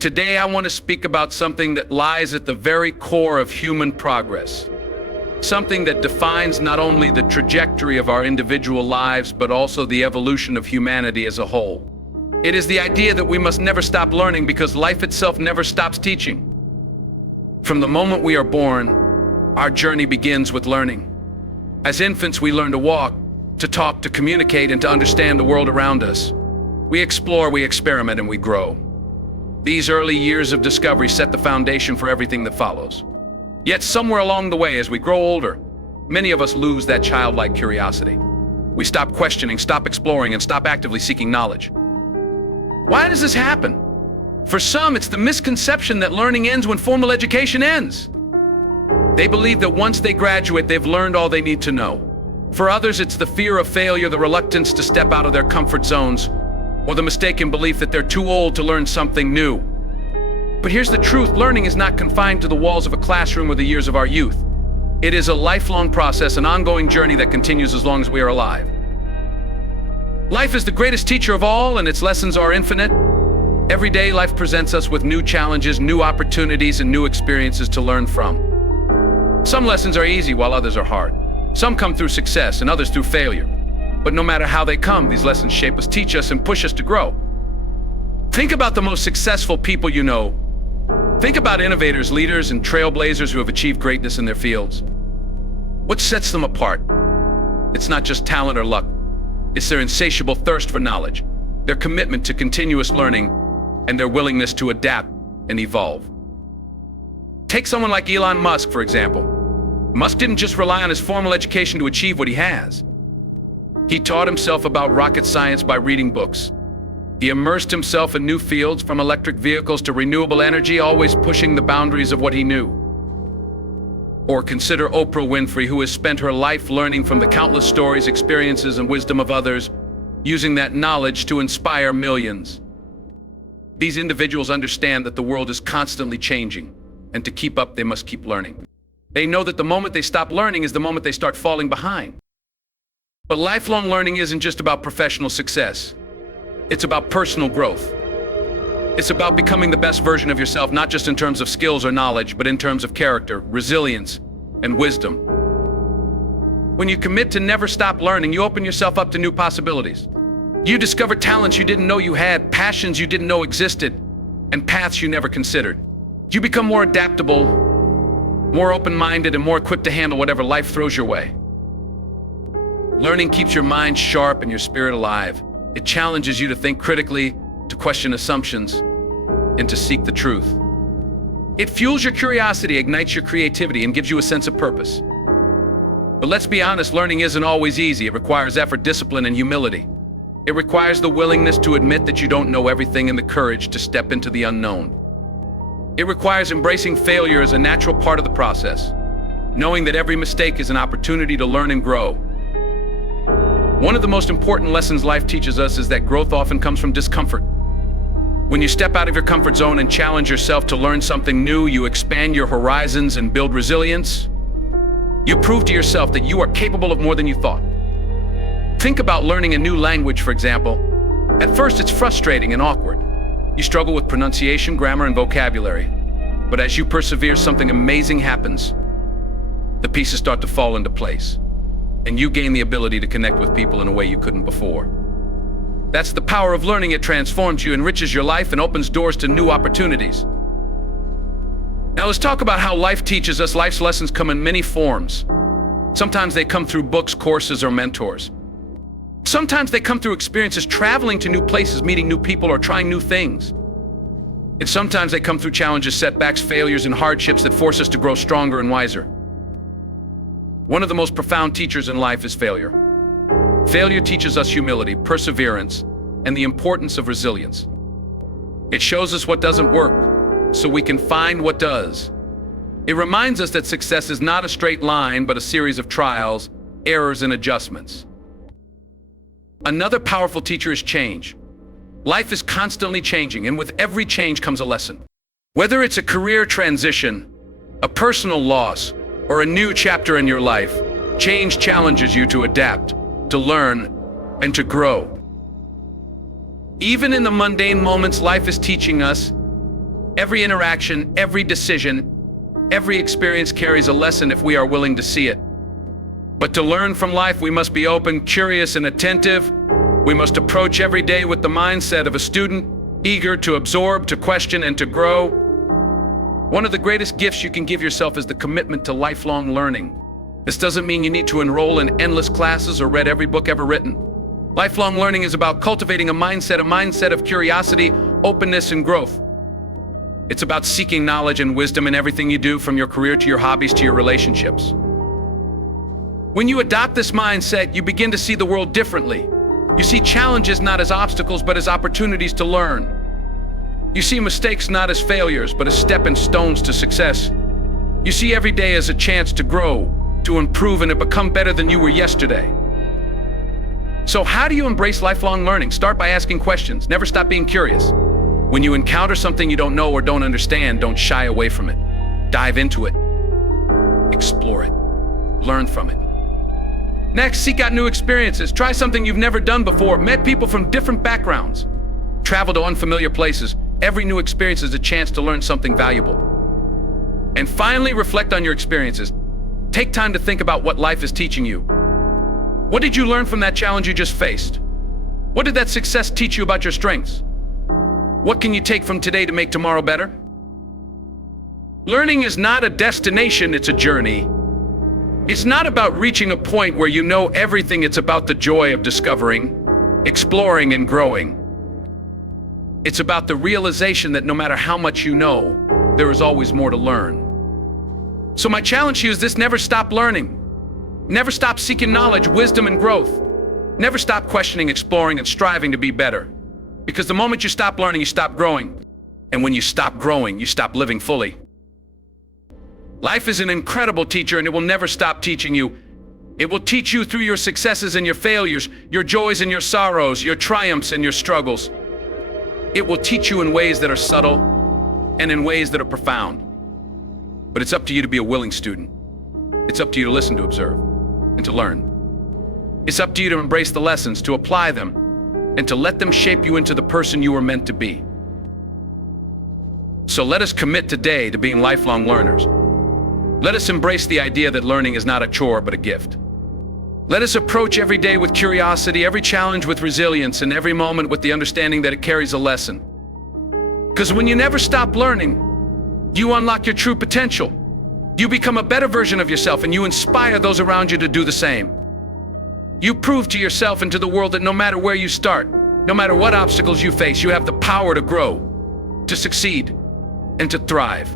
Today, I want to speak about something that lies at the very core of human progress. Something that defines not only the trajectory of our individual lives, but also the evolution of humanity as a whole. It is the idea that we must never stop learning because life itself never stops teaching. From the moment we are born, our journey begins with learning. As infants, we learn to walk, to talk, to communicate, and to understand the world around us. We explore, we experiment, and we grow. These early years of discovery set the foundation for everything that follows. Yet somewhere along the way, as we grow older, many of us lose that childlike curiosity. We stop questioning, stop exploring, and stop actively seeking knowledge. Why does this happen? For some, it's the misconception that learning ends when formal education ends. They believe that once they graduate, they've learned all they need to know. For others, it's the fear of failure, the reluctance to step out of their comfort zones, or the mistaken belief that they're too old to learn something new. But here's the truth: learning is not confined to the walls of a classroom or the years of our youth. It is a lifelong process, an ongoing journey that continues as long as we are alive. Life is the greatest teacher of all, and its lessons are infinite. Every day, life presents us with new challenges, new opportunities, and new experiences to learn from. Some lessons are easy, while others are hard. Some come through success, and others through failure. But no matter how they come, these lessons shape us, teach us, and push us to grow. Think about the most successful people you know. Think about innovators, leaders, and trailblazers who have achieved greatness in their fields. What sets them apart? It's not just talent or luck. It's their insatiable thirst for knowledge, their commitment to continuous learning, and their willingness to adapt and evolve. Take someone like Elon Musk, for example. Musk didn't just rely on his formal education to achieve what he has. He taught himself about rocket science by reading books. He immersed himself in new fields, from electric vehicles to renewable energy, always pushing the boundaries of what he knew. Or consider Oprah Winfrey, who has spent her life learning from the countless stories, experiences, and wisdom of others, using that knowledge to inspire millions. These individuals understand that the world is constantly changing, and to keep up, they must keep learning. They know that the moment they stop learning is the moment they start falling behind. But lifelong learning isn't just about professional success. It's about personal growth. It's about becoming the best version of yourself, not just in terms of skills or knowledge, but in terms of character, resilience, and wisdom. When you commit to never stop learning, you open yourself up to new possibilities. You discover talents you didn't know you had, passions you didn't know existed, and paths you never considered. You become more adaptable, more open-minded, and more equipped to handle whatever life throws your way. Learning keeps your mind sharp and your spirit alive. It challenges you to think critically, to question assumptions, and to seek the truth. It fuels your curiosity, ignites your creativity, and gives you a sense of purpose. But let's be honest, learning isn't always easy. It requires effort, discipline, and humility. It requires the willingness to admit that you don't know everything and the courage to step into the unknown. It requires embracing failure as a natural part of the process, knowing that every mistake is an opportunity to learn and grow. One of the most important lessons life teaches us is that growth often comes from discomfort. When you step out of your comfort zone and challenge yourself to learn something new, you expand your horizons and build resilience. You prove to yourself that you are capable of more than you thought. Think about learning a new language, for example. At first, it's frustrating and awkward. You struggle with pronunciation, grammar, and vocabulary. But as you persevere, something amazing happens. The pieces start to fall into place, and you gain the ability to connect with people in a way you couldn't before. That's the power of learning. It transforms you, enriches your life, and opens doors to new opportunities. Now let's talk about how life teaches us. Life's lessons come in many forms. Sometimes they come through books, courses, or mentors. Sometimes they come through experiences, traveling to new places, meeting new people, or trying new things. And sometimes they come through challenges, setbacks, failures, and hardships that force us to grow stronger and wiser. One of the most profound teachers in life is failure. Failure teaches us humility, perseverance, and the importance of resilience. It shows us what doesn't work, so we can find what does. It reminds us that success is not a straight line, but a series of trials, errors, and adjustments. Another powerful teacher is change. Life is constantly changing, and with every change comes a lesson. Whether it's a career transition, a personal loss, or a new chapter in your life, change challenges you to adapt, to learn, and to grow. Even in the mundane moments, life is teaching us. Every interaction, every decision, every experience carries a lesson if we are willing to see it. But to learn from life, we must be open, curious, and attentive. We must approach every day with the mindset of a student, eager to absorb, to question, and to grow. One of the greatest gifts you can give yourself is the commitment to lifelong learning. This doesn't mean you need to enroll in endless classes or read every book ever written. Lifelong learning is about cultivating a mindset of curiosity, openness, and growth. It's about seeking knowledge and wisdom in everything you do, from your career to your hobbies to your relationships. When you adopt this mindset, you begin to see the world differently. You see challenges not as obstacles, but as opportunities to learn. You see mistakes not as failures, but as stepping stones to success. You see every day as a chance to grow, to improve, and to become better than you were yesterday. So how do you embrace lifelong learning? Start by asking questions. Never stop being curious. When you encounter something you don't know or don't understand, don't shy away from it. Dive into it. Explore it. Learn from it. Next, seek out new experiences. Try something you've never done before. Met people from different backgrounds. Travel to unfamiliar places. Every new experience is a chance to learn something valuable. And finally, reflect on your experiences. Take time to think about what life is teaching you. What did you learn from that challenge you just faced? What did that success teach you about your strengths? What can you take from today to make tomorrow better? Learning is not a destination, it's a journey. It's not about reaching a point where you know everything. It's about the joy of discovering, exploring, and growing. It's about the realization that no matter how much you know, there is always more to learn. So my challenge to you is this: never stop learning. Never stop seeking knowledge, wisdom, and growth. Never stop questioning, exploring, and striving to be better. Because the moment you stop learning, you stop growing. And when you stop growing, you stop living fully. Life is an incredible teacher, and it will never stop teaching you. It will teach you through your successes and your failures, your joys and your sorrows, your triumphs and your struggles. It will teach you in ways that are subtle and in ways that are profound. But it's up to you to be a willing student. It's up to you to listen, to observe, and to learn. It's up to you to embrace the lessons, to apply them, and to let them shape you into the person you were meant to be. So let us commit today to being lifelong learners. Let us embrace the idea that learning is not a chore, but a gift. Let us approach every day with curiosity, every challenge with resilience, and every moment with the understanding that it carries a lesson. Because when you never stop learning, you unlock your true potential. You become a better version of yourself, and you inspire those around you to do the same. You prove to yourself and to the world that no matter where you start, no matter what obstacles you face, you have the power to grow, to succeed, and to thrive.